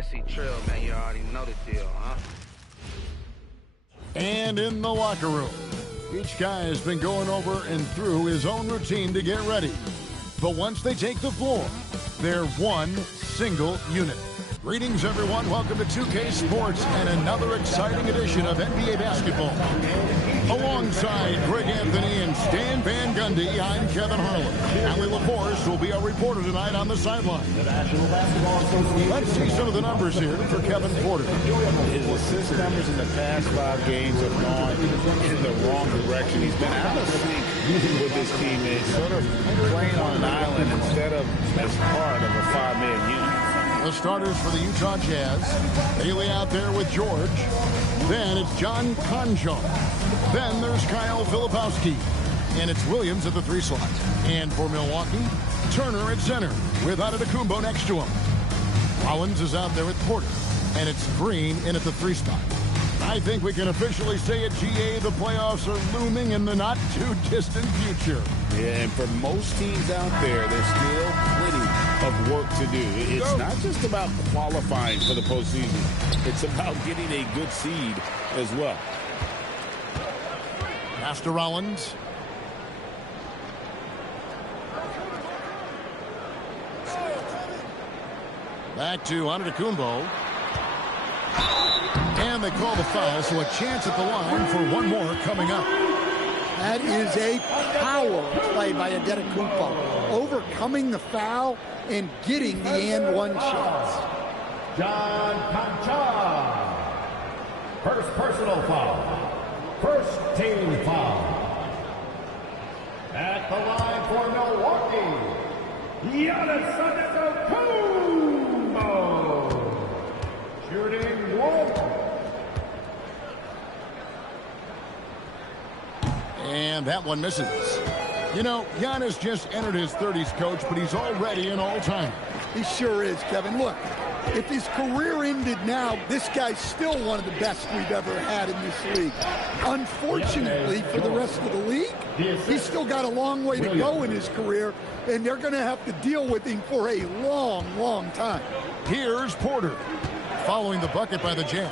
Tennessee Trail, man. You already know the deal, huh? And in the locker room, each guy has been going over and through his own routine to get ready. But once they take the floor, they're one single unit. Greetings, everyone. Welcome to 2K Sports and another exciting edition of NBA basketball. Alongside Greg Anthony and Stan Van Gundy, I'm Kevin Harlan. Allie LaForce will be our reporter tonight on the sideline. Let's see some of the numbers here for Kevin Porter. His assist numbers in the past 5 games have gone in the wrong direction. He's been out of sync with his teammates, sort of playing on an island instead of as part of a 5-man unit. The starters for the Utah Jazz. Bailey out there with George. Then it's John Konchar. Then there's Kyle Filipowski. And it's Williams at the 3 slot. And for Milwaukee, Turner at center with Antetokounmpo next to him. Rollins is out there with Porter. And it's Green in at the 3 spot. I think we can officially say at GA the playoffs are looming in the not-too-distant future. Yeah, and for most teams out there, there's still plenty of work to do. It's not just about qualifying for the postseason. It's about getting a good seed as well. Pass to Rollins. Back to Antetokounmpo. And they call the foul, so a chance at the line for one more coming up. That is a power play by Antetokounmpo, overcoming the foul and getting the and one chance. John Konchar. First personal foul. First team foul. At the line for Milwaukee, Giannis Antetokounmpo. Shooting 1. And that one misses. You know, Giannis just entered his 30s, coach, but he's already an all-timer. He sure is, Kevin. Look, if his career ended now, this guy's still one of the best we've ever had in this league. Unfortunately for the rest of the league, he's still got a long way to go in his career, and they're going to have to deal with him for a long, long time. Here's Porter, following the bucket by the Jazz.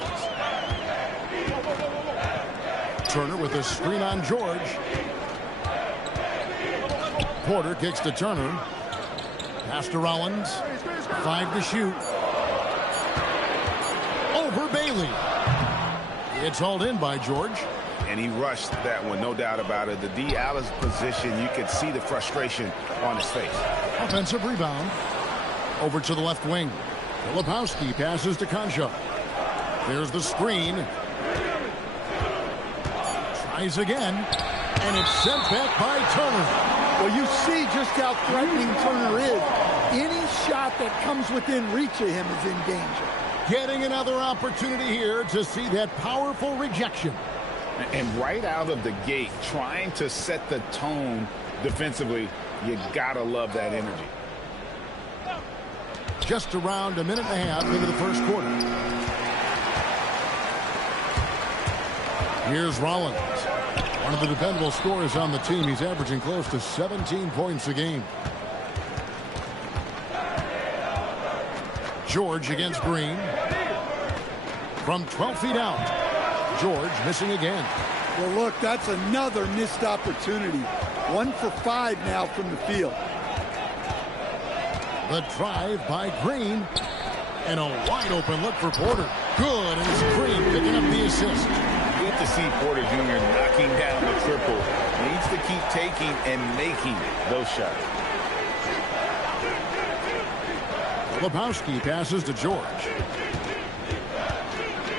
Turner with a screen on George. Porter kicks to Turner. Pass to Rollins. 5 to shoot. Over Bailey. It's hauled in by George. And he rushed that one, no doubt about it. The D. Allen's position, you could see the frustration on his face. Offensive rebound. Over to the left wing. Filipowski passes to Konchar. There's the screen. Tries again. And it's sent back by Turner. Well, you see just how threatening Turner is. Any shot that comes within reach of him is in danger. Getting another opportunity here to see that powerful rejection. And right out of the gate, trying to set the tone defensively, you gotta love that energy. Just around a minute and a half into the first quarter. Here's Rollins. One of the dependable scorers on the team. He's averaging close to 17 points a game. George against Green. From 12 feet out. George missing again. Well, look, that's another missed opportunity. 1 for 5 now from the field. The drive by Green. And a wide open look for Porter. Good, and it's Green picking up the assist. Good to see Porter Jr. knocking down the triple. Needs to keep taking and making those shots. Filipowski passes to George.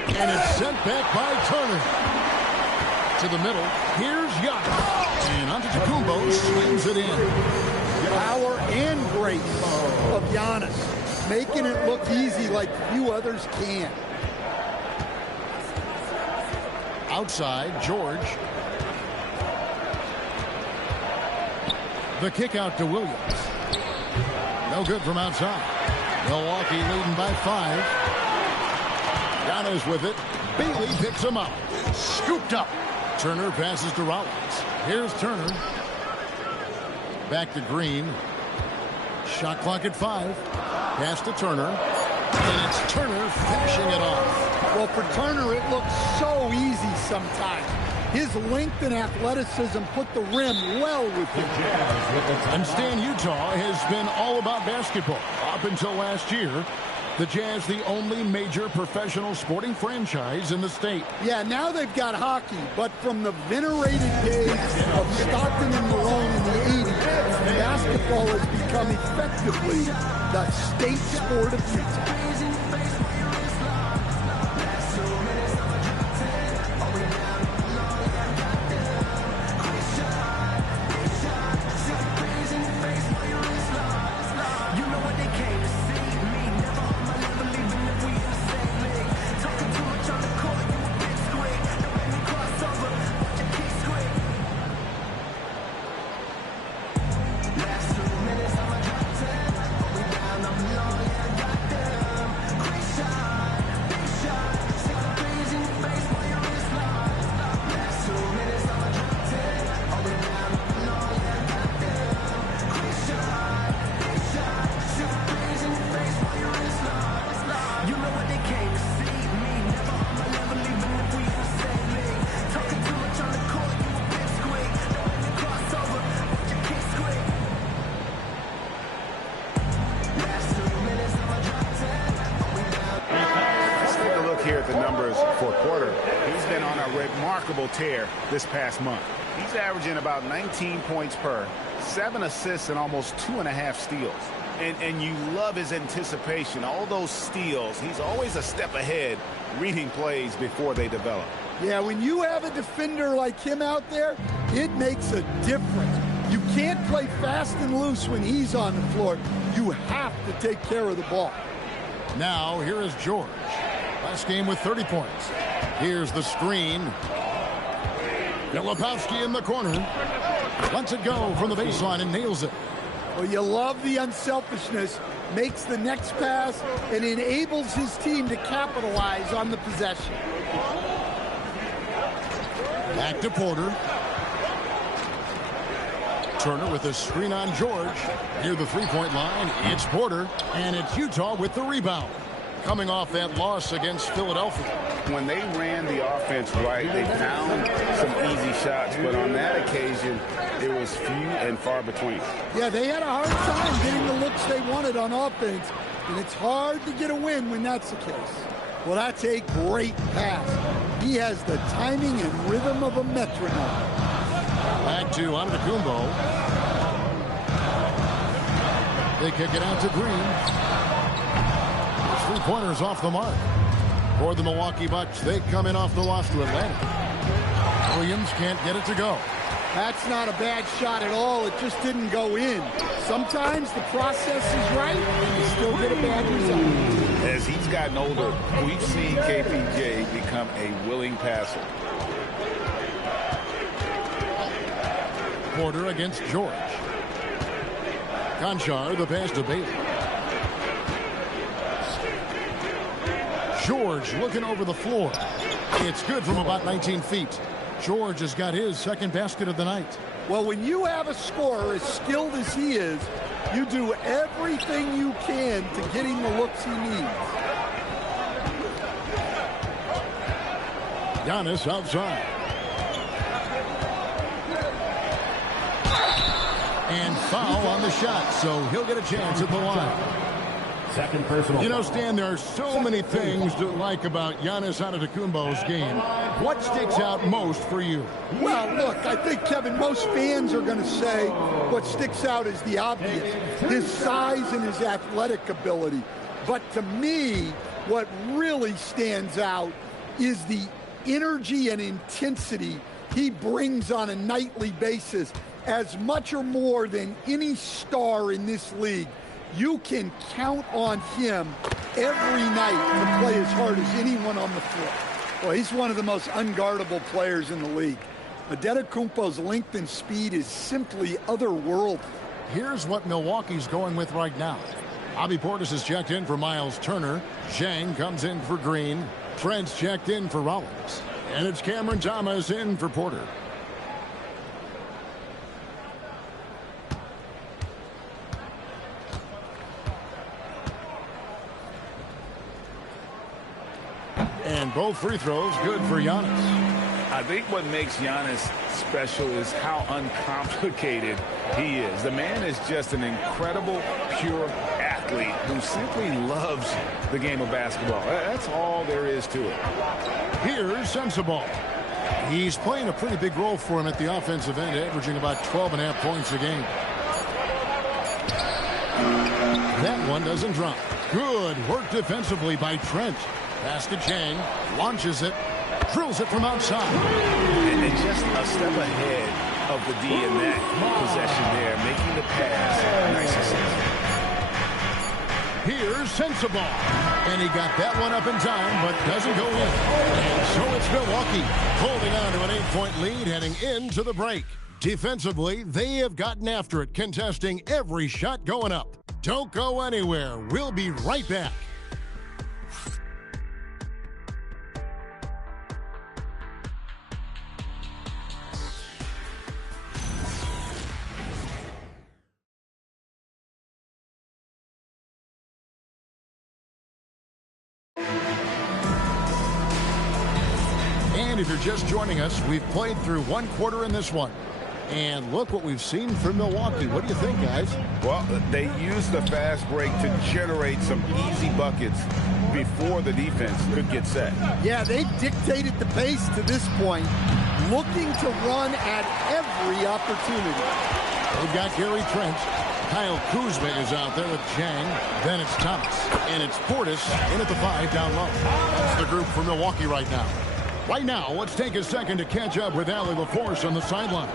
And it's sent back by Turner. To the middle. Here's Giannis. And Antetokounmpo swings it in. Power and grace of Giannis, making it look easy like few others can. Outside, George. The kick out to Williams. No good from outside. Milwaukee leading by 5. Giannis with it. Bailey picks him up. Scooped up. Turner passes to Rollins. Here's Turner. Back to Green. Shot clock at 5. Pass to Turner. And it's Turner finishing it off. Well, for Turner, it looks so easy sometimes. His length and athleticism put the rim well within. And Stan, Utah has been all about basketball up until last year. The Jazz, the only major professional sporting franchise in the state. Yeah, now they've got hockey, but from the venerated days of Stockton and Malone in the 80s, basketball has become effectively the state sport of Utah. Tear this past month. He's averaging about 19 points per, 7 assists, and almost 2.5 steals. And you love his anticipation. All those steals, he's always a step ahead, reading plays before they develop. Yeah, when you have a defender like him out there, it makes a difference. You can't play fast and loose when he's on the floor. You have to take care of the ball. Now, here is George. Last game with 30 points. Here's the screen. Filipowski in the corner. Lets it go from the baseline and nails it. Well, you love the unselfishness. Makes the next pass and enables his team to capitalize on the possession. Back to Porter. Turner with a screen on George. Near the three-point line, it's Porter. And it's Utah with the rebound. Coming off that loss against Philadelphia. When they ran the offense right, they found some easy shots, but on that occasion, it was few and far between. Yeah, they had a hard time getting the looks they wanted on offense, and it's hard to get a win when that's the case. Well, that's a great pass. He has the timing and rhythm of a metronome. Back to Antetokounmpo. They kick it out to Green. Three-pointers off the mark. For the Milwaukee Bucks, they come in off the loss to Atlanta. Williams can't get it to go. That's not a bad shot at all. It just didn't go in. Sometimes the process is right, and you still get a bad result. As he's gotten older, we've seen KPJ become a willing passer. Porter against George. Conchar, the pass to Bailey. George looking over the floor. It's good from about 19 feet. George has got his second basket of the night. Well, when you have a scorer as skilled as he is, you do everything you can to get him the looks he needs. Giannis outside. And foul on the shot, so he'll get a chance at the line. Second personal. You know, Stan, there are so many things to like about Giannis Antetokounmpo's game. What sticks out most for you? Well, look, I think, Kevin, most fans are going to say what sticks out is the obvious, his size and his athletic ability. But to me, what really stands out is the energy and intensity he brings on a nightly basis, as much or more than any star in this league. You can count on him every night to play as hard as anyone on the floor. Well, he's one of the most unguardable players in the league. Antetokounmpo's length and speed is simply otherworldly. Here's what Milwaukee's going with right now. Bobby Portis is checked in for Miles Turner. Zhang comes in for Green. Trent's checked in for Rollins. And it's Cameron Thomas in for Porter. And both free throws good for Giannis. I think what makes Giannis special is how uncomplicated he is. The man is just an incredible, pure athlete who simply loves the game of basketball. That's all there is to it. Here's Sensabaugh. He's playing a pretty big role for him at the offensive end, averaging about 12.5 points a game. That one doesn't drop. Good work defensively by Trent. Pass to Chang. Launches it. Drills it from outside. And just a step ahead of the D in that possession there, making the pass. Nice assist. Here's Sensabaugh. And he got that one up in time, but doesn't go in. And so it's Milwaukee holding on to an 8-point lead heading into the break. Defensively, they have gotten after it, contesting every shot going up. Don't go anywhere. We'll be right back. And if you're just joining us, we've played through one quarter in this one. And look what we've seen from Milwaukee. What do you think, guys? Well, they used the fast break to generate some easy buckets before the defense could get set. Yeah, they dictated the pace to this point, looking to run at every opportunity. They've got Gary Trent. Kyle Kuzma is out there with Chang. Then it's Thomas. And it's Portis in at the 5 down low. That's the group for Milwaukee right now. Right now, let's take a second to catch up with Allie LaForce on the sidelines.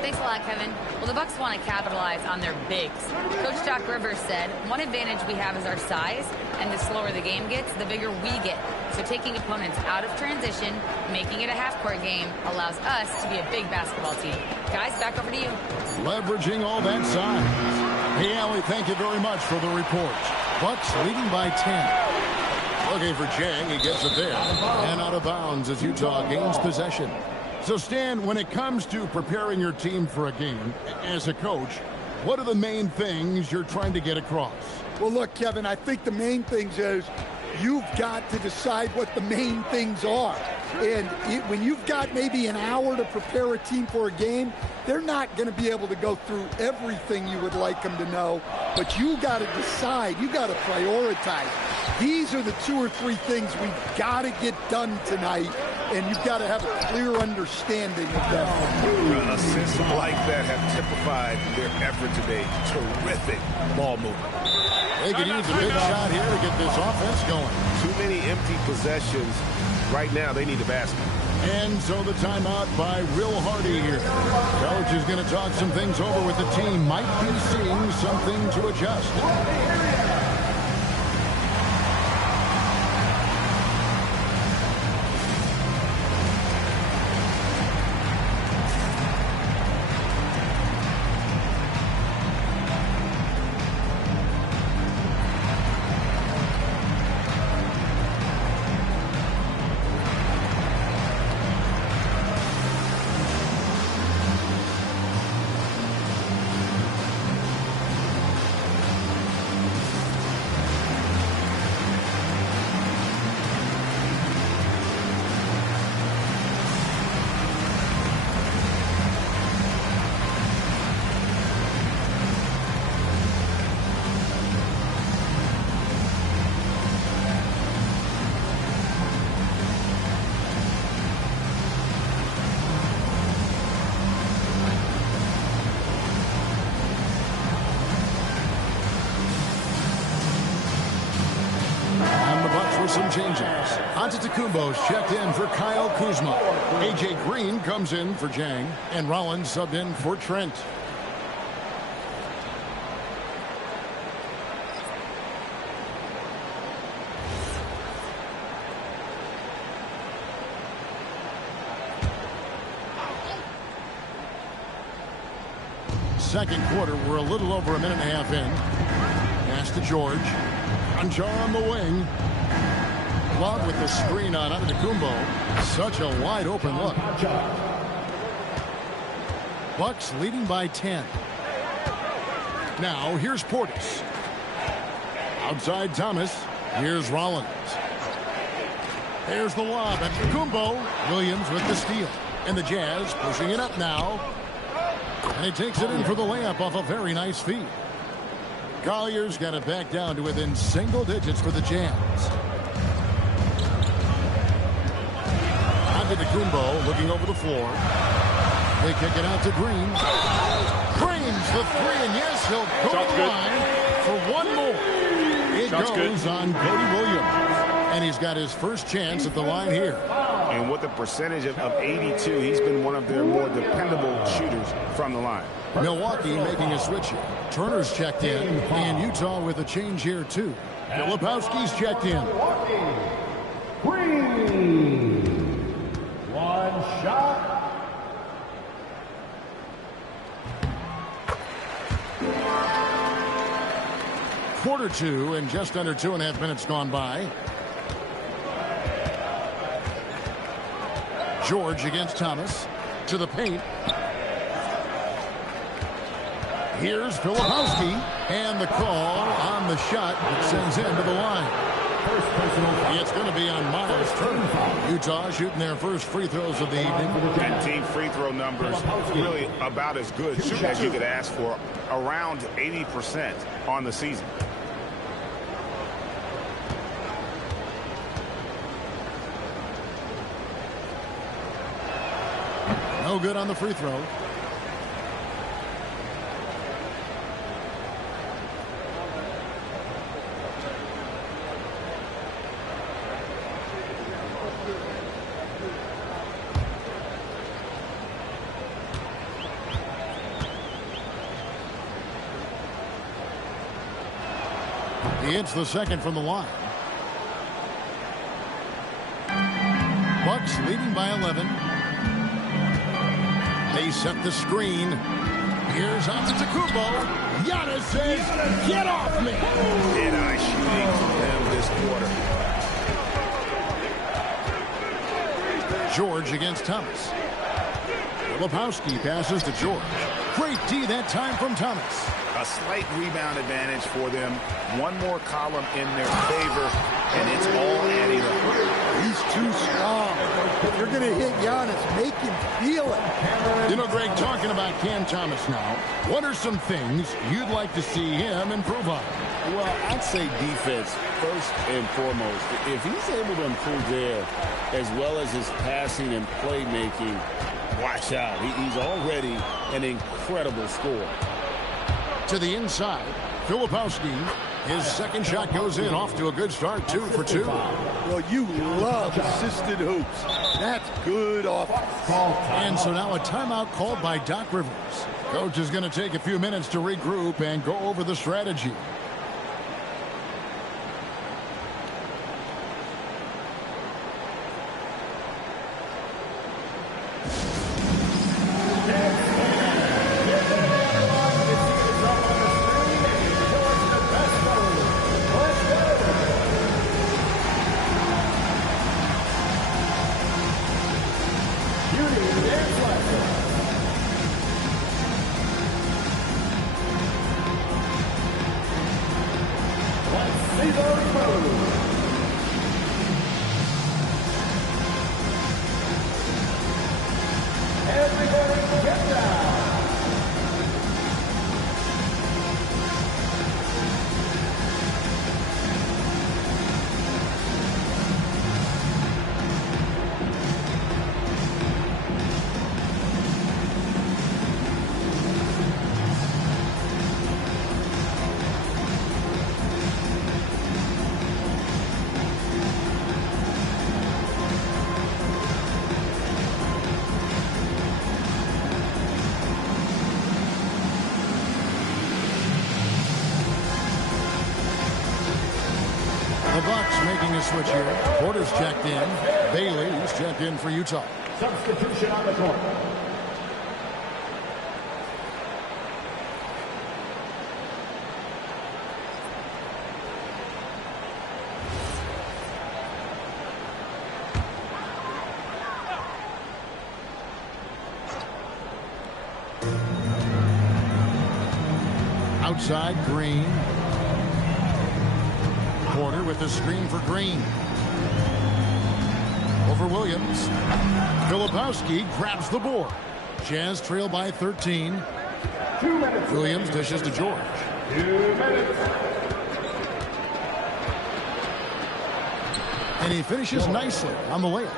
Thanks a lot, Kevin. Well, the Bucks want to capitalize on their bigs. Coach Doc Rivers said, one advantage we have is our size, and the slower the game gets, the bigger we get. So taking opponents out of transition, making it a half-court game, allows us to be a big basketball team. Guys, back over to you. Leveraging all that size. Hey, Allie, thank you very much for the report. Bucks leading by 10. Looking for Chang. He gets it there. And out of bounds as Utah gains possession. So, Stan, when it comes to preparing your team for a game, as a coach, what are the main things you're trying to get across? Well, look, Kevin, I think the main things is you've got to decide what the main things are. And when you've got maybe an hour to prepare a team for a game, they're not going to be able to go through everything you would like them to know. But you got to decide. You got to prioritize. These are the 2 or 3 things we've got to get done tonight, and you've got to have a clear understanding of them. Assists like that have typified their effort today. Terrific ball movement. They could use a big shot here to get this offense going. Too many empty possessions. Right now, they need the basket. And so the timeout by Will Hardy here. Coach is going to talk some things over with the team. Might be seeing something to adjust. Some changes. Antetokounmpo's checked in for Kyle Kuzma. A.J. Green comes in for Chang. And Rollins subbed in for Trent. Second quarter, we're a little over a minute and a half in. Pass to George. Anjar on the wing. Love with the screen on Antetokounmpo. Such a wide open look. Bucks leading by 10. Now here's Portis. Outside Thomas. Here's Rollins. There's the lob at Kumbo. Williams with the steal. And the Jazz pushing it up now. And he takes it in for the layup off a very nice feed. Collier's got it back down to within single digits for the Jazz. Kumbo looking over the floor. They kick it out to Green. Green's the three, and yes, he'll go to the line for one more. It goes on Cody Williams. And he's got his first chance at the line here. And with a percentage of 82, he's been one of their more dependable shooters from the line. Milwaukee making a switch here. Turner's checked in, and Utah with a change here too. Filipowski's checked in. Green. One shot. Quarter two, and just under 2.5 minutes gone by. George against Thomas. To the paint. Here's Filipowski. And the call on the shot that sends him to the line. It's going to be on Miles Turner. Utah shooting their first free throws of the evening. And team free throw numbers really about as good as you could ask for. Around 80% on the season. No good on the free throw. He hits the second from the line. Bucks leading by 11. They set the screen. Here's Antetokounmpo. Giannis says, "Get off me!" Dead-eye shooting from them this quarter. George against Thomas. Filipowski passes to George. Great D that time from Thomas. A slight rebound advantage for them. One more column in their favor, and it's all adding up. He's too strong. If you're going to hit Giannis, make him feel it. You know, Greg, talking about Cam Thomas now, what are some things you'd like to see him improve on? Well, I'd say defense first and foremost. If he's able to improve there, as well as his passing and playmaking, watch out. He's already an incredible scorer. To the inside, Filipowski. His second shot goes in, off to a good start, 2 for 2. Well, you love assisted hoops. That's good offense. And so now a timeout called by Doc Rivers. Coach is going to take a few minutes to regroup and go over the strategy. The Bucks making a switch here. Porter's checked in. Bailey's checked in for Utah. Substitution on the court. Outside, Green. Porter with the screen for Green. Williams. Filipowski grabs the board. Jazz trail by 13. 2 minutes. Williams dishes to George. 2 minutes. And he finishes nicely on the layup.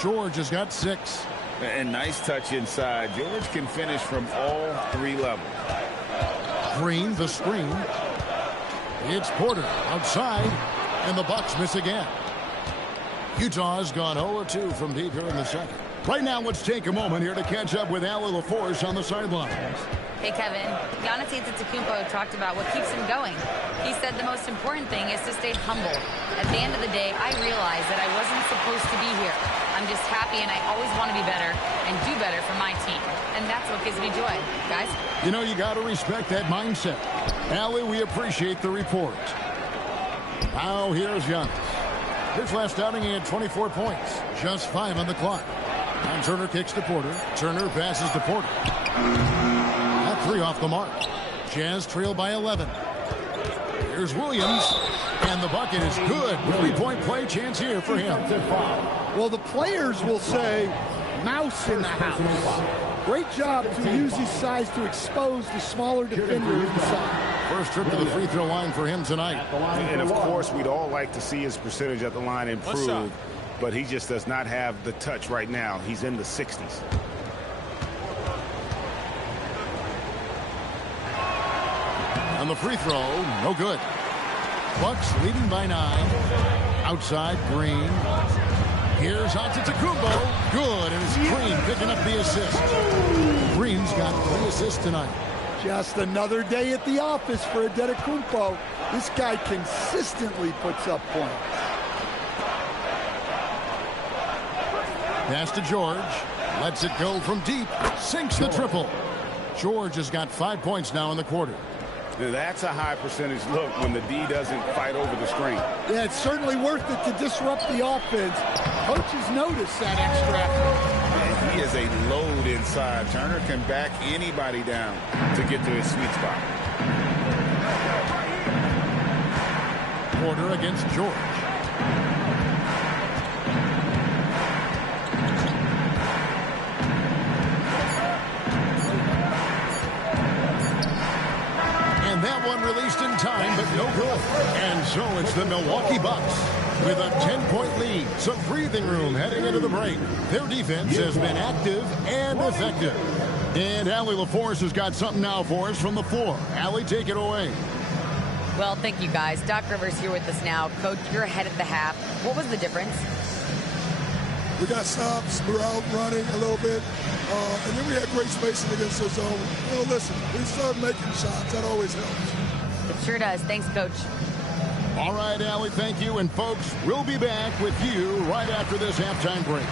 George has got 6. And nice touch inside. George can finish from all 3 levels. Green, the screen. It's Porter outside, and the Bucks miss again. Utah's gone 0-2 from deep here in the second. Right now, let's take a moment here to catch up with Allie LaForce on the sidelines. Hey, Kevin. Giannis Antetokounmpo talked about what keeps him going. He said the most important thing is to stay humble. At the end of the day, I realized that I wasn't supposed to be here. I'm just happy, and I always want to be better and do better for my team. And that's what gives me joy, guys. You know, you got to respect that mindset. Allie, we appreciate the report. Now, here's Giannis. His last outing, he had 24 points. Just 5 on the clock. And Turner kicks to Porter. Turner passes to Porter. That 3 off the mark. Jazz trail by 11. Here's Williams. And the bucket is good. 3-point play chance here for him. Well, the players will say, mouse in the house. Great job to use his size to expose the smaller defender inside. First trip to the free throw line for him tonight. And, of course, we'd all like to see his percentage at the line improve, but he just does not have the touch right now. He's in the 60s. On the free throw, no good. Bucks leading by 9. Outside, Green. Here's Antetokounmpo. Good, and it's Green picking up the assist. Green's got 3 assists tonight. Just another day at the office for Antetokounmpo. This guy consistently puts up points. Pass to George. Lets it go from deep. Sinks the triple. George has got 5 points now in the quarter. That's a high percentage look when the D doesn't fight over the screen. Yeah, it's certainly worth it to disrupt the offense. Coaches notice that extra effort. He is a load inside. Turner can back anybody down to get to his sweet spot. Porter against George. And that one released in time, but no good. And so it's the Milwaukee Bucks with a 10-point lead. Some breathing room heading into the break. Their defense has been active and effective. And Allie LaForce has got something now for us from the floor. Allie, take it away. Well, thank you, guys. Doc Rivers here with us now. Coach, you're ahead at the half. What was the difference? We got stops, we're out running a little bit, and then we had great spacing against the zone. You know, listen, we started making shots. That always helps. It sure does. Thanks, Coach. All right, Allie, thank you. And, folks, we'll be back with you right after this halftime break.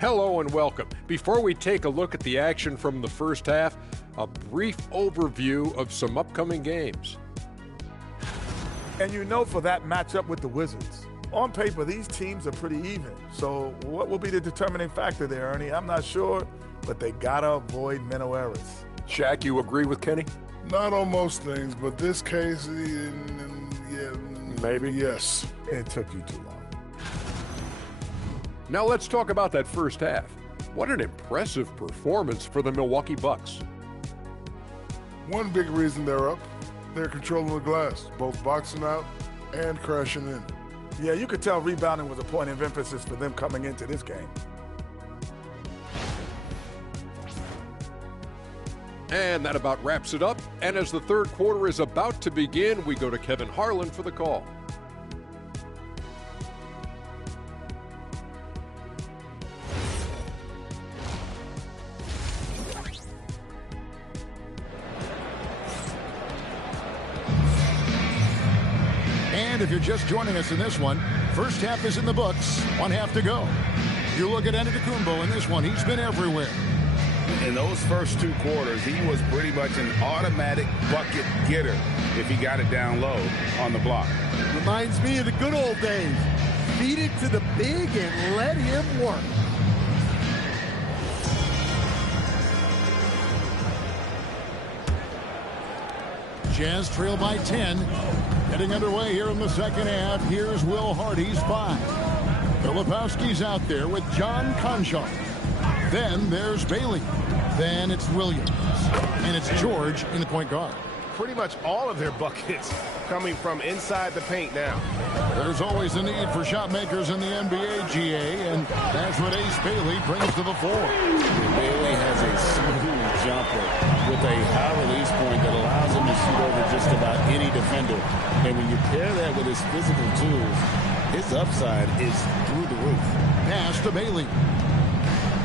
Hello and welcome. Before we take a look at the action from the first half, a brief overview of some upcoming games. And you know, for that matchup with the Wizards, on paper, these teams are pretty even. So what will be the determining factor there, Ernie? I'm not sure, but they got to avoid mental errors. Shaq, you agree with Kenny? Not on most things, but this case, yeah, maybe. Yes. It took you too long. Now let's talk about that first half. What an impressive performance for the Milwaukee Bucks. One big reason they're up, they're controlling the glass, both boxing out and crashing in. Yeah, you could tell rebounding was a point of emphasis for them coming into this game. And that about wraps it up. And as the third quarter is about to begin, we go to Kevin Harlan for the call. And if you're just joining us in this one, first half is in the books, 1 half to go. You look at Antetokounmpo in this one, he's been everywhere. In those first 2 quarters, he was pretty much an automatic bucket getter if he got it down low on the block. Reminds me of the good old days. Feed it to the big and let him work. Jazz trail by 10. Getting underway here in the second half. Here's Will Hardy's 5. Filipowski's out there with John Konchar. Then there's Bailey. Then it's Williams. And it's George in the point guard. Pretty much all of their buckets coming from inside the paint now. There's always a need for shot makers in the NBA, GA, and that's what Ace Bailey brings to the floor. Bailey has a smooth jumper with a high release point that allows him to shoot over just about any defender. And when you pair that with his physical tools, his upside is through the roof. Pass to Bailey.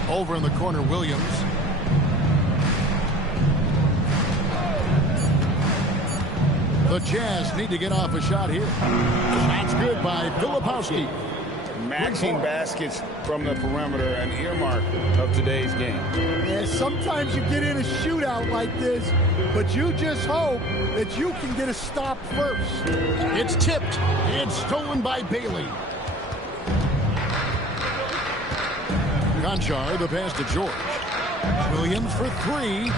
Over in the corner, Williams. The Jazz need to get off a shot here. Shot's good by Filipowski. Matching baskets from the perimeter, an earmark of today's game. Yeah, sometimes you get in a shootout like this, but you just hope that you can get a stop first. It's tipped. It's stolen by Bailey. Konchar, the pass to George. Williams for 3.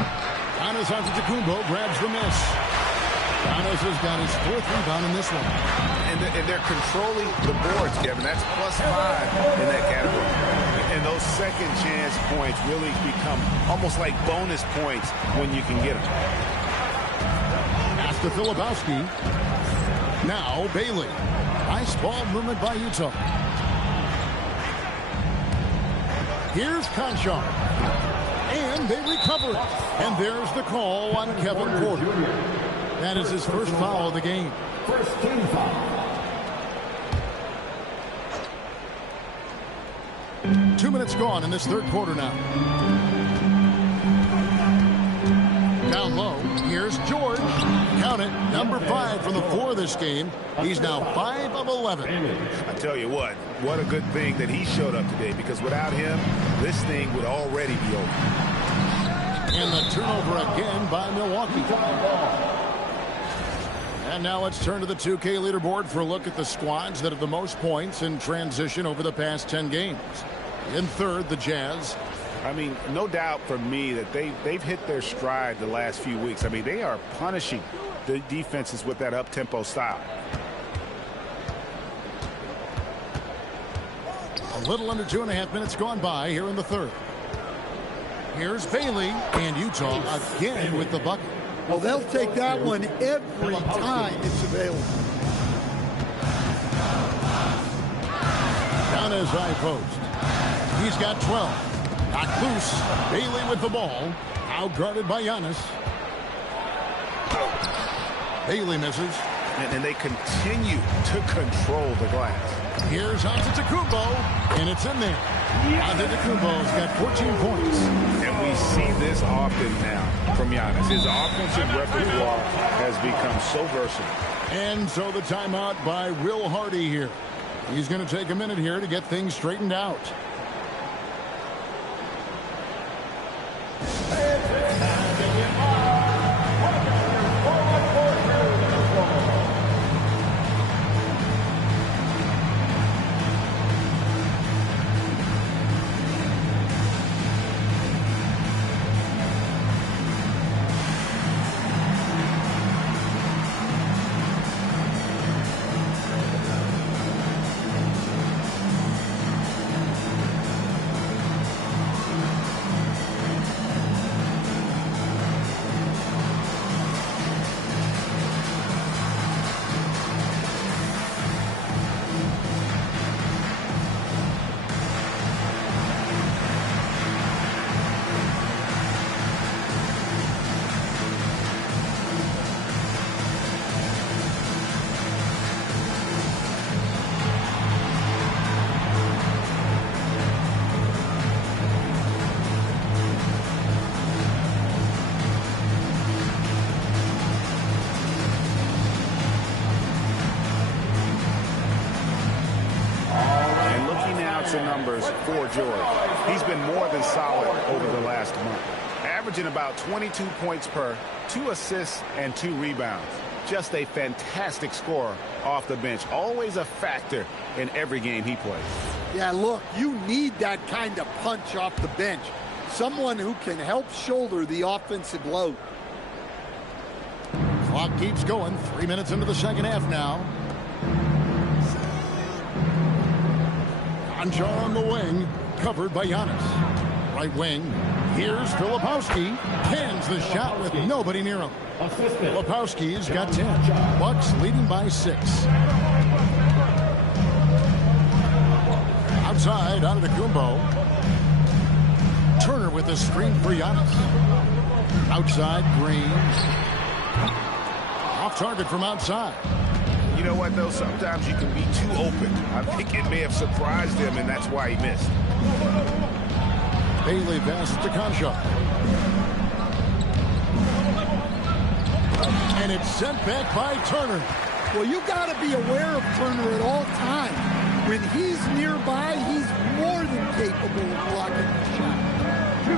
Giannis Antetokounmpo grabs the miss. Giannis has got his 4th rebound in this one. And they're controlling the boards, Kevin. That's +5 in that category. And those second chance points really become almost like bonus points when you can get them. Pass to Filipowski. Now Bailey. Nice ball movement by Utah. Here's Konchar. And they recover it. And there's the call on Kevin Porter. That is his first foul of the game. First team foul. 2 minutes gone in this 3rd quarter now. Down low, here's George. Count it, number 5 from the floor this game. He's now 5 of 11. I tell you what a good thing that he showed up today, because without him, this thing would already be over. And the turnover again by Milwaukee. And now let's turn to the 2K leaderboard for a look at the squads that have the most points in transition over the past 10 games. In 3rd, the Jazz. I mean, no doubt for me that they've hit their stride the last few weeks. I mean, they are punishing the defenses with that up-tempo style. A little under 2.5 minutes gone by here in the 3rd. Here's Bailey, and Utah again with the bucket. Well, they'll take that one every time it's available. Down his high post. He's got 12. Knocked loose. Bailey with the ball. Out guarded by Giannis. Bailey misses. And they continue to control the glass. Here's Antetokounmpo, and it's in there. Antetokounmpo's got 14 points. And we see this often now from Giannis. His offensive repertoire has become so versatile. And so the timeout by Will Hardy here. He's going to take a minute here to get things straightened out. numbers for George. He's been more than solid over the last month, averaging about 22 points per, 2 assists, and 2 rebounds. Just a fantastic scorer off the bench. Always a factor in every game he plays. Yeah, look, you need that kind of punch off the bench. Someone who can help shoulder the offensive load. Clock keeps going. 3 minutes into the second half now. Konchar on the wing, covered by Giannis. Right wing, here's Filipowski. Cans the shot with nobody near him. Filipowski's got 10. Bucks leading by 6. Outside, Antetokounmpo. Turner with a screen for Giannis. Outside, Green. Off target from outside. You know what, though? Sometimes you can be too open. I think it may have surprised him, and that's why he missed. Bailey passes to Konchar. And it's sent back by Turner. Well, you got to be aware of Turner at all times. When he's nearby, he's more than capable of blocking the shot.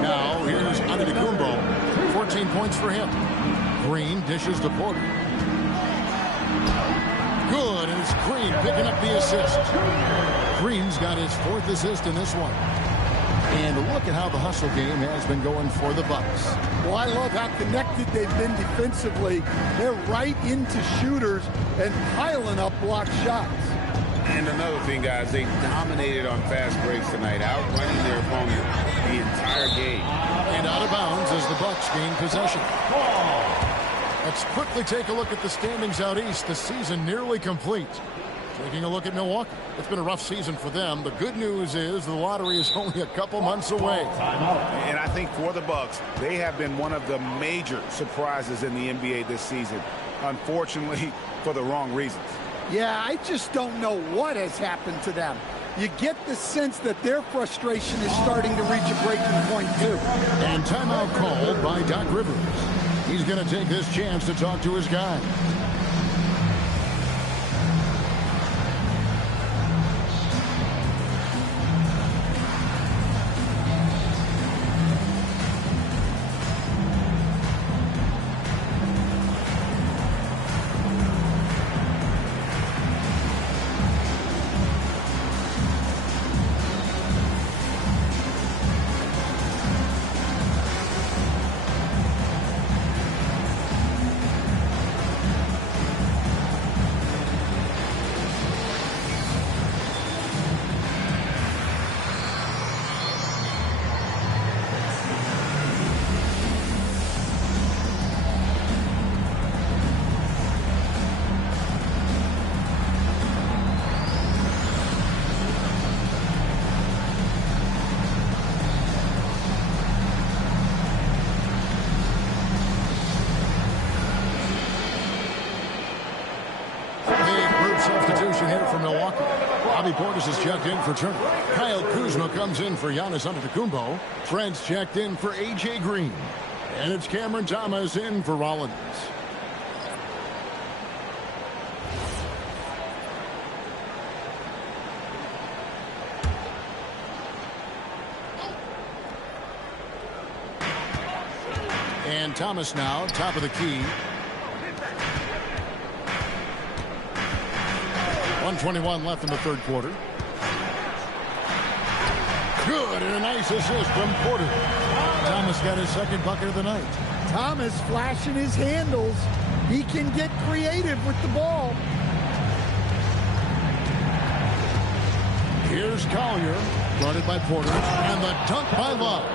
Now, here's Antetokounmpo. 14 points for him. Green dishes to Porter. Good, and it's Green picking up the assist. Green's got his 4th assist in this one. And look at how the hustle game has been going for the Bucks. Well, I love how connected they've been defensively. They're right into shooters and piling up block shots. And another thing, guys, they dominated on fast breaks tonight, outrunning their opponent the entire game. And out of bounds as the Bucks gain possession. Let's quickly take a look at the standings out east. The season nearly complete. Taking a look at Milwaukee. It's been a rough season for them. The good news is the lottery is only a couple months away. And I think for the Bucks, they have been one of the major surprises in the NBA this season. Unfortunately, for the wrong reasons. Yeah, I just don't know what has happened to them. You get the sense that their frustration is starting to reach a breaking point, too. And timeout called by Doc Rivers. He's going to take this chance to talk to his guys. Substitution here for Milwaukee. Bobby Portis has checked in for Turner. Kyle Kuzma comes in for Giannis Antetokounmpo. Trent's checked in for A.J. Green. And it's Cameron Thomas in for Rollins. And Thomas now, top of the key. 1:21 left in the third quarter. Good, and a nice assist from Porter. Thomas got his second bucket of the night. Thomas flashing his handles. He can get creative with the ball. Here's Collier, guarded by Porter, and the dunk by Love.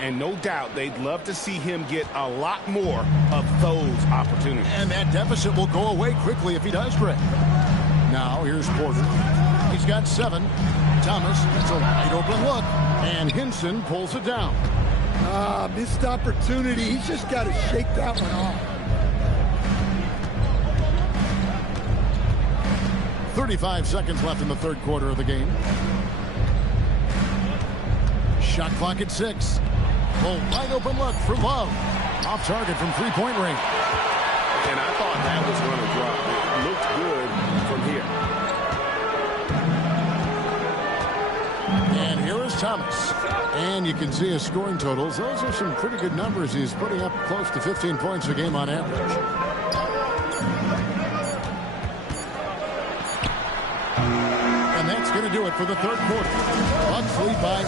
And no doubt they'd love to see him get a lot more of those opportunities. And that deficit will go away quickly if he does, Greg. Now, here's Porter. He's got 7. Thomas gets a wide open look, and Hinson pulls it down. Missed opportunity. He's just got to shake that one off. 35 seconds left in the third quarter of the game. Shot clock at 6. A wide open look for Love. Off target from three-point range. And I thought that was going to drop. It looked good from here. And you can see his scoring totals. Those are some pretty good numbers. He's putting up close to 15 points a game on average. And that's going to do it for the third quarter. Bucks lead by 8.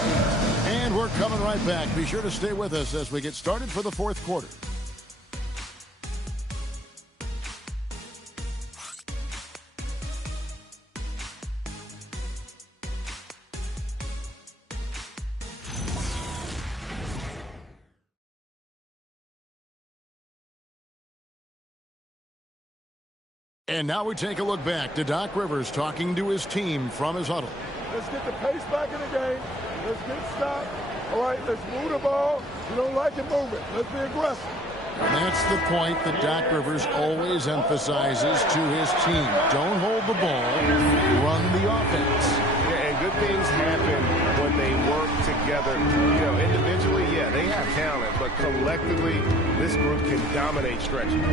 And we're coming right back. Be sure to stay with us as we get started for the fourth quarter. And now we take a look back to Doc Rivers talking to his team from his huddle. Let's get the pace back in the game. Let's get stopped. All right, let's move the ball. You don't like it, move it. Let's be aggressive. And that's the point that Doc Rivers always emphasizes to his team. Don't hold the ball, run the offense. Yeah, and good things happen when they work together. You know, individually, yeah, they have talent, but collectively, this group can dominate stretches.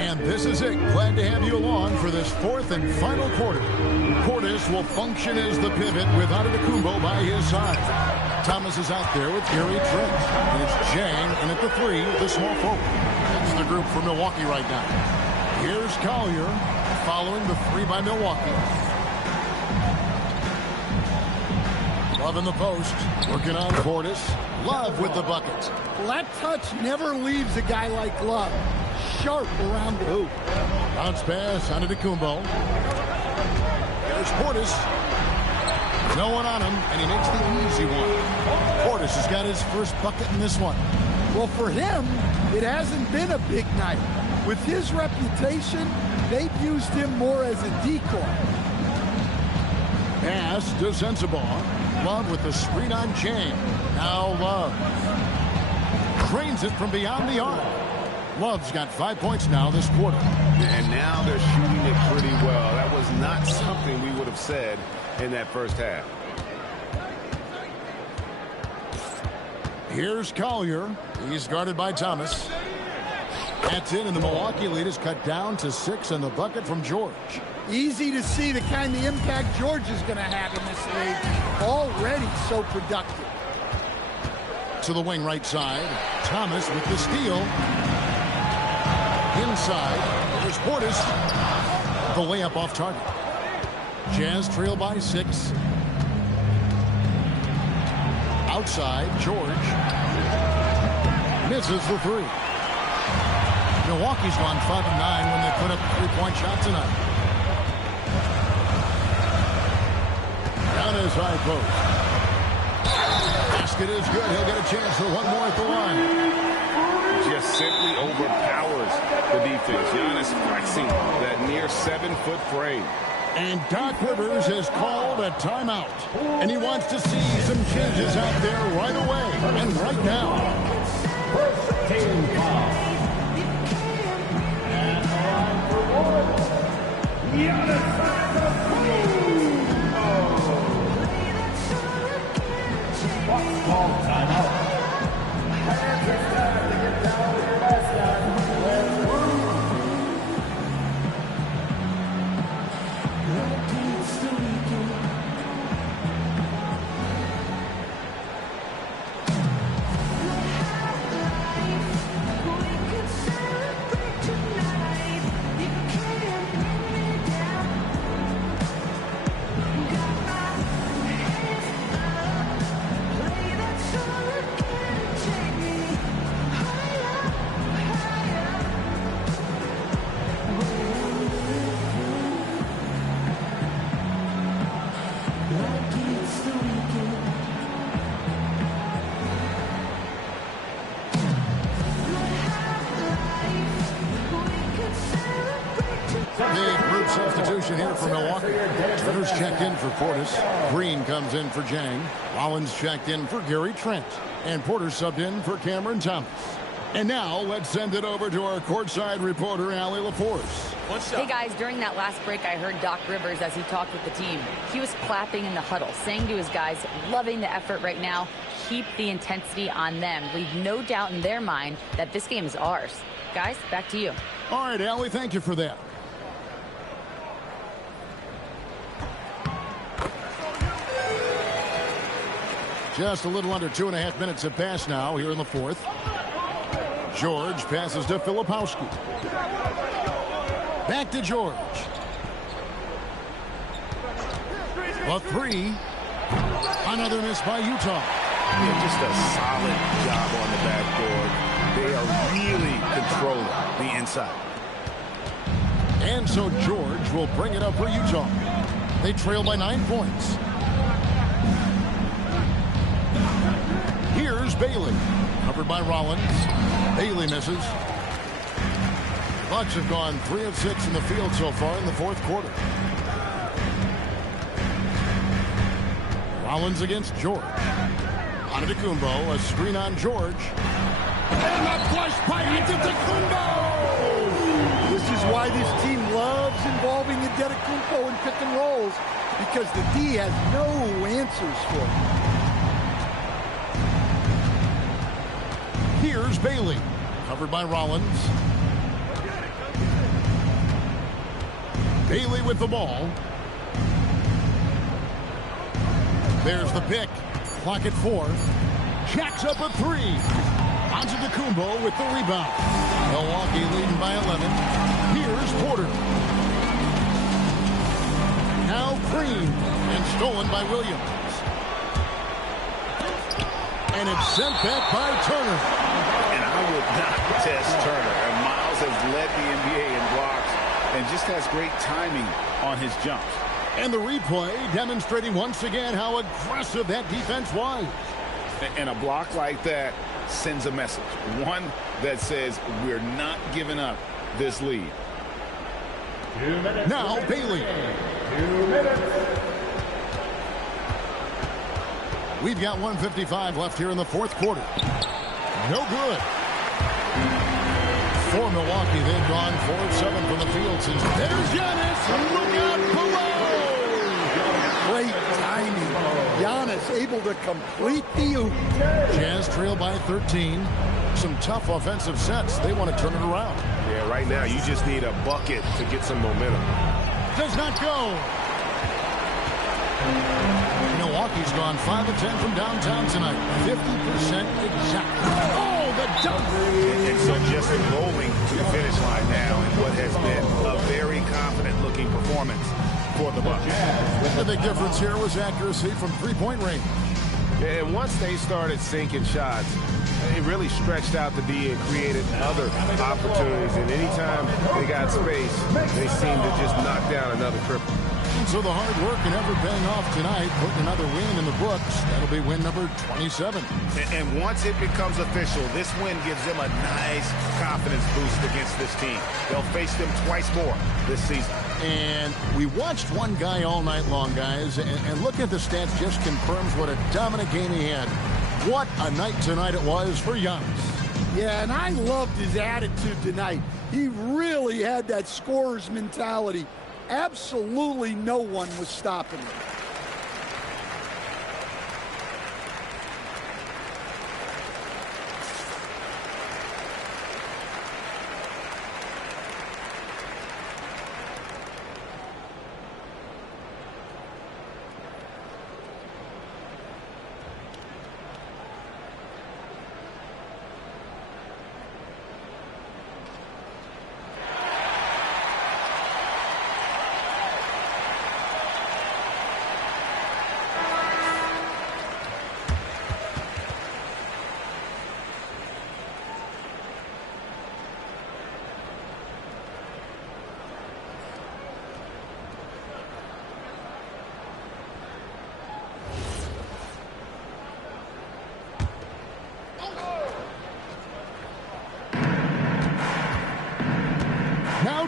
And this is it. Glad to have you along for this fourth and final quarter. Portis will function as the pivot with Antetokounmpo by his side. Thomas is out there with Gary Trent. And it's Jang in at the 3, the small forward. That's the group for Milwaukee right now. Here's Collier following the 3 by Milwaukee. Love in the post. Working on Portis. Love with the bucket. Well, that touch never leaves a guy like Love. Sharp around the hoop. Bounce pass Antetokounmpo. There's Portis. No one on him, and he makes the easy one. Portis has got his first bucket in this one. Well, for him, it hasn't been a big night. With his reputation, they've used him more as a decoy. Pass to Sensabaugh. Love with the screen on Jang. Now Love. Trains it from beyond the arc. Love's got 5 points now this quarter. And now they're shooting it pretty well. That was not something we would have said in that first half. Here's Collier. He's guarded by Thomas. That's it, and the Milwaukee lead is cut down to 6 on the bucket from George. Easy to see the kind of impact George is going to have in this league. Already so productive. To the wing right side. Thomas with the steal. Inside, there's Portis. The layup off target. Jazz trail by 6. Outside, George. Misses the 3. Milwaukee's gone 5 of 9 when they put up a 3-point shot tonight. Down his high post. Basket is good. He'll get a chance for one more at the line. Just simply overpowers the defense. Giannis flexing that near 7-foot frame. And Doc Rivers has called a timeout. And he wants to see some changes out there right away and right now. First team foul. And line for one. Giannis Antetokounmpo. Bucks call timeout. And it's time to get down with your mascot. Let's move. Substitution here for Milwaukee. Rivers checked in for Portis. Green comes in for Jang. Rollins checked in for Gary Trent. And Porter subbed in for Cameron Thomas. And now let's send it over to our courtside reporter, Allie LaForce. Hey guys, during that last break, I heard Doc Rivers as he talked with the team. He was clapping in the huddle, saying to his guys, loving the effort right now. Keep the intensity on them. Leave no doubt in their mind that this game is ours. Guys, back to you. All right, Allie, thank you for that. Just a little under 2.5 minutes have passed now here in the fourth. George passes to Filipowski. Back to George. A three. Another miss by Utah. Yeah, just a solid job on the backboard. They are really controlling the inside. And so George will bring it up for Utah. They trail by 9 points. Here's Bailey. Covered by Rollins. Bailey misses. Bucks have gone 3 of 6 in the field so far in the fourth quarter. Rollins against George. Antetokounmpo, a screen on George. And a flush by Antetokounmpo! This is why this team loves involving Antetokounmpo in pick and rolls, because the D has no answers for him. Here's Bailey. Covered by Rollins. Bailey with the ball. There's the pick. Clock at 4. Jacks up a 3. Antetokounmpo with the rebound. Milwaukee leading by 11. Here's Porter. Now Green. And stolen by Williams. And it's sent back by Turner. And I would not test Turner. And Miles has led the NBA in blocks and just has great timing on his jumps. And the replay demonstrating once again how aggressive that defense was. And a block like that sends a message. One that says we're not giving up this lead. Now Bailey. 2 minutes. We've got 1:55 left here in the fourth quarter. No good. For Milwaukee, they've gone 4 of 7 from the field since. There's Giannis. Look out below. Great timing. Giannis able to complete the oop. Jazz trail by 13. Some tough offensive sets. They want to turn it around. Yeah, right now you just need a bucket to get some momentum. Does not go. Milwaukee's gone 5 of 10 from downtown tonight. 50% exactly. Oh, the dunk. And so just rolling to the finish line now in what has been a very confident-looking performance for the Bucks. The big difference here was accuracy from three-point range. And once they started sinking shots, they really stretched out the D and created other opportunities. And anytime they got space, they seemed to just knock down another triple. And so the hard work and effort paying off tonight, putting another win in the books. That'll be win number 27. And once it becomes official, this win gives them a nice confidence boost against this team. They'll face them twice more this season. And we watched one guy all night long, guys, and looking at the stats just confirms what a dominant game he had. What a night tonight it was for Giannis. Yeah, and I loved his attitude tonight. He really had that scorer's mentality. Absolutely no one was stopping him.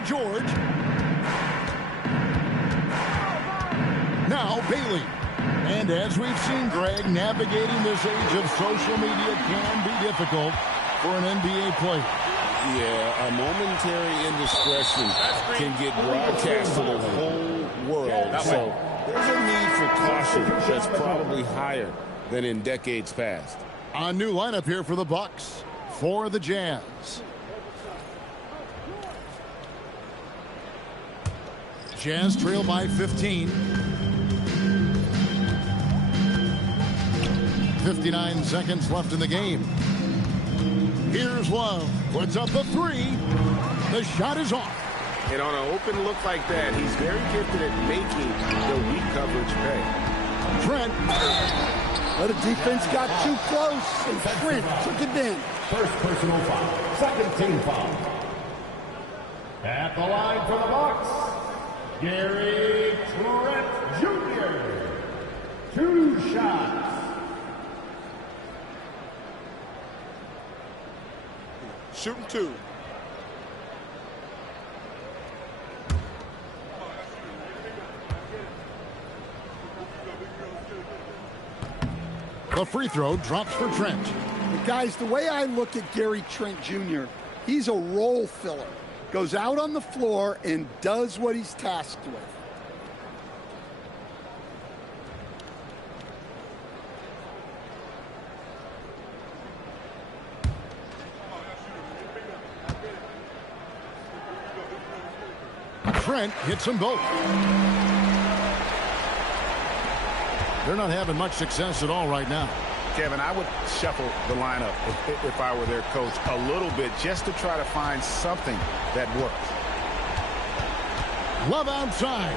George. Now Bailey. And as we've seen, Greg, navigating this age of social media can be difficult for an NBA player. Yeah, a momentary indiscretion can get broadcast to the whole world. So there's a need for caution that's probably higher than in decades past. A new lineup here for the Bucks, for the Jazz. Jazz trail by 15. 59 seconds left in the game. Here's Love. Puts up the three. The shot is off. And on an open look like that, he's very gifted at making the weak coverage pay. Trent. But the defense got too close, and Trent took it in. First personal foul. Second team foul. At the line for the Bucks, Gary Trent Jr. 2 shots. Shooting 2. The free throw drops for Trent. But guys, the way I look at Gary Trent Jr., he's a role filler. Goes out on the floor and does what he's tasked with. Trent hits them both. They're not having much success at all right now. Kevin, I would shuffle the lineup if I were their coach a little bit just to try to find something that works. Love outside.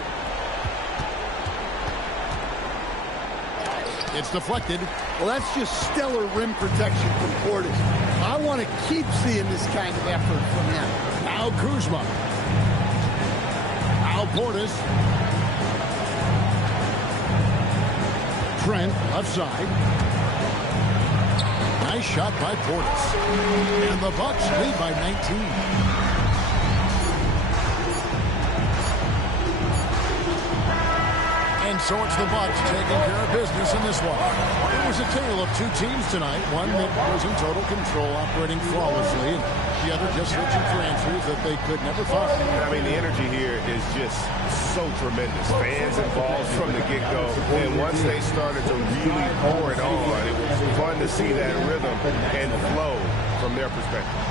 It's deflected. Well, that's just stellar rim protection from Portis. I want to keep seeing this kind of effort from him. Now Kuzma. Now Portis. Trent left side. Nice shot by Portis. And the Bucks lead by 19. And so it's the Bucks taking care of business in this one. It was a tale of two teams tonight. One that was in total control, operating flawlessly, and the other just searching for answers that they could never find. I mean, the energy here is just so tremendous. Fans involved from the get-go. And once they started to really pour it on, it was fun to see that rhythm and flow from their perspective.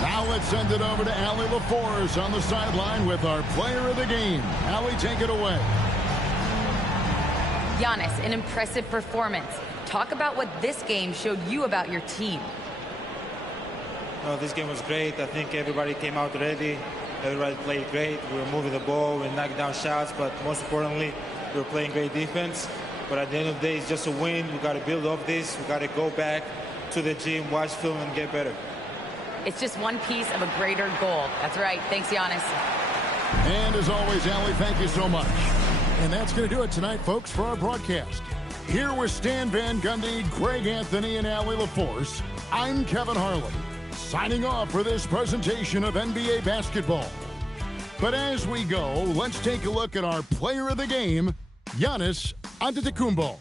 Now let's send it over to Allie LaForce on the sideline with our player of the game. Allie, take it away. Giannis, an impressive performance. Talk about what this game showed you about your team. This game was great. I think everybody came out ready. Everybody played great. We were moving the ball. We knocked down shots. But most importantly, we were playing great defense. But at the end of the day, it's just a win. We got to build off this. We got to go back to the gym, watch film, and get better. It's just one piece of a greater goal. That's right. Thanks, Giannis. And as always, Allie, thank you so much. And that's going to do it tonight, folks, for our broadcast. Here with Stan Van Gundy, Greg Anthony, and Allie LaForce, I'm Kevin Harlan, signing off for this presentation of NBA basketball. But as we go, let's take a look at our player of the game, Giannis Antetokounmpo.